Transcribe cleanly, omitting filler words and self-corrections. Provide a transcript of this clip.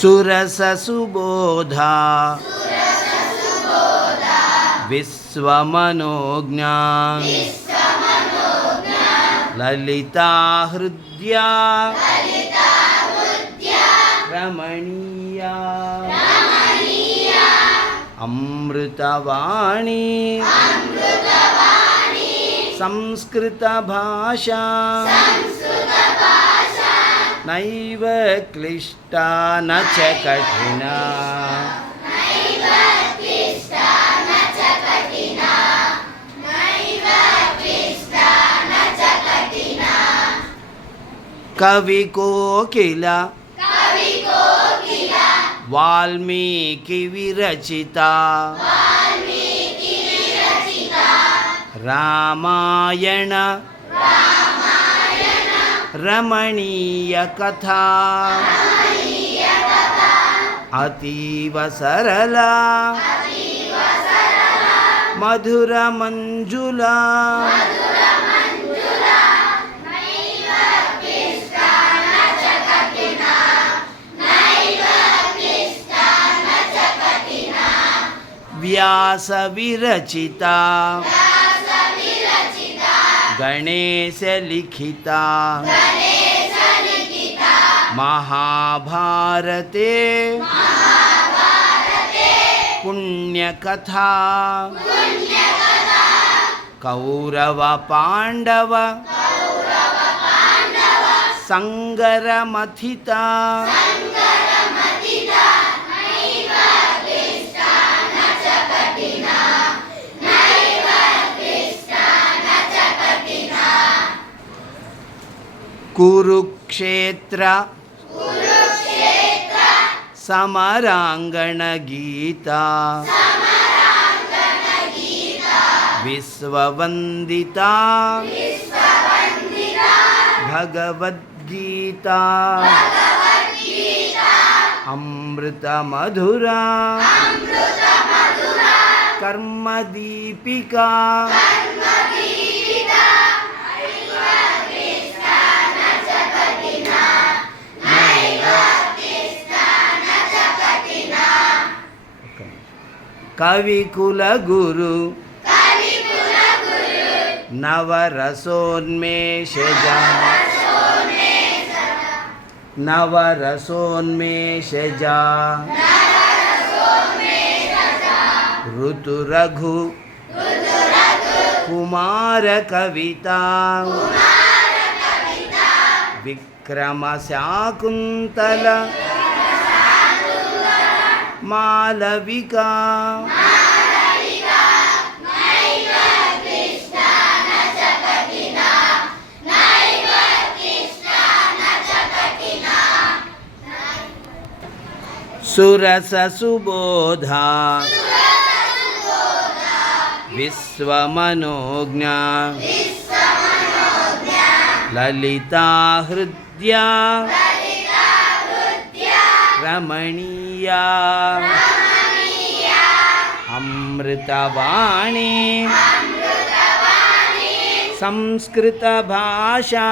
सुरससुबोधा विश्वमनोज्ञा ललिता हृद्या रमणीया अमृतवाणी संस्कृतभाषा नैव क्लिष्टा न च कठिना कवि कोकिला वाल्मीकि विरचिता रामायण रमणीय कथा अतीव सरला मधुर मंजुला व्यास विरचिता गणेश लिखिता महाभारते पुण्यकथा कौरव पांडव संगरमथिता कुरुक्षेत्र समरांगण गीता विश्ववंदिता भगवद्गीता अमृत मधुरा कर्मदीपिका कविकुलगुरु नवरसोन्मेषजा ऋतुरघु कुमार कविता विक्रम शाकुंतल मालविका सुरससुबोधा विश्वमनोज्ञा ललिता हृद्या रमणीया अमृतवाणी संस्कृतभाषा